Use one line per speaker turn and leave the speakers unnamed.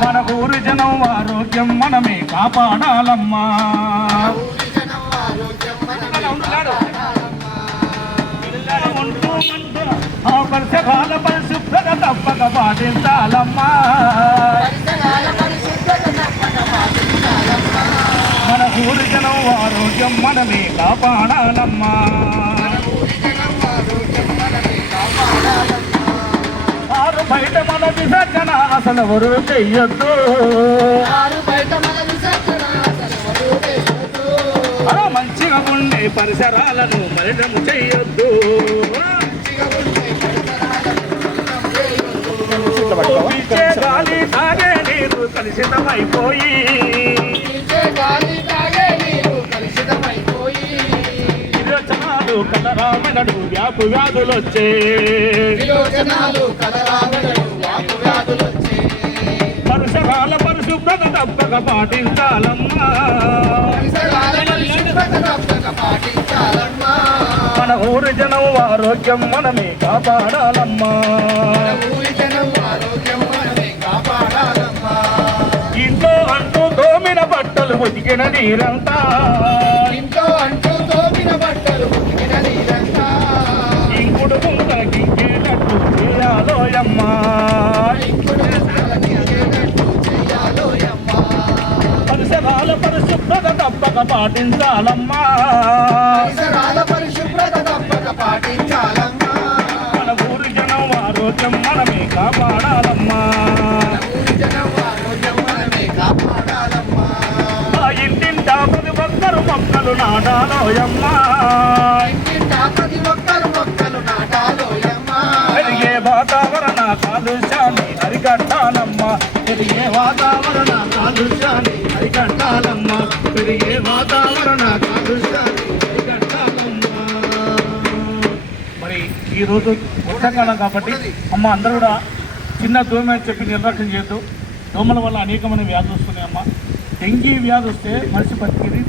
మన ఊరి జనం ఆరోగ్యం మనమే కాపాడాలమ్మా
ఊరి
పరిసరాల పరిశుభ్రత తప్పక పాటించాలమ్మా మన ఊరి జనం ఆరోగ్యం మనమే కాపాడాలమ్మా
ఊరి జనం ఆరోగ్యం మనమే కాపాడాలమ్మా. అసలెవరూ చేయొద్దు.
ఆ మంచిగా ఉండే పరిసరాలను మలినము
మలినం చేయొద్దు.
గాలి తాగే నీరు కలుషితమైపోయి. విరోచనాలు కలరామనడు వ్యాపు వ్యాధులు వచ్చే
విలోచనాలు కలరాబడలు
పరిశుభ్రత తప్పక పాటించాలమ్మా
పాటించాలమ్మా
మన ఊరి జనం ఆరోగ్యం మనమే కాపాడాలమ్మా.
ఊరి జనం ఆరోగ్యం మనమే కాపాడాలమ్మా
ఇంట్లో అంటూ దోమిన బట్టలు ఉతికిన నీరంతా.
ఇంట్లో అంటూ తోమిన ఉతికిన
ఇంకుడు ముందరకింకేటట్టు చేయాలోయమ్మా. పరిసరాల పరిశుభ్రత తప్పక పాటించాలమ్మా.
పరిసరాల పరిశుభ్రత తప్పక పాటించాలమ్మా.
మన ఊరి జనం ఆరోగ్యం మనమే కాపాడాలమ్మా.
మన ఊరి జనం ఆరోగ్యం మనమే కాపాడాలమ్మా
ఆ
ఇంటింటా ప్రతి ఒక్కరు మొక్కలు నాటాలోయమ్మా.
పెరిగే వాతావరణ కాలుష్యాన్ని అరికట్టాలమ్మా పెరిగే వాతావరణ కాలుష్యాన్ని అరికట్టాలమ్మా. పెరిగే వాతావరణ కాలుష్యాన్ని అరికట్టాలమ్మా. మరి ఈరోజు వర్షాకాలం కాబట్టి అమ్మ అందరూ కూడా చిన్న దోమ అని చెప్పి నిర్లక్ష్యం చేయొద్దు. దోమల వల్ల అనేకమైన వ్యాధులు వస్తున్నాయమ్మా. డెంగీ వ్యాధి వస్తే మనిషి బతికేది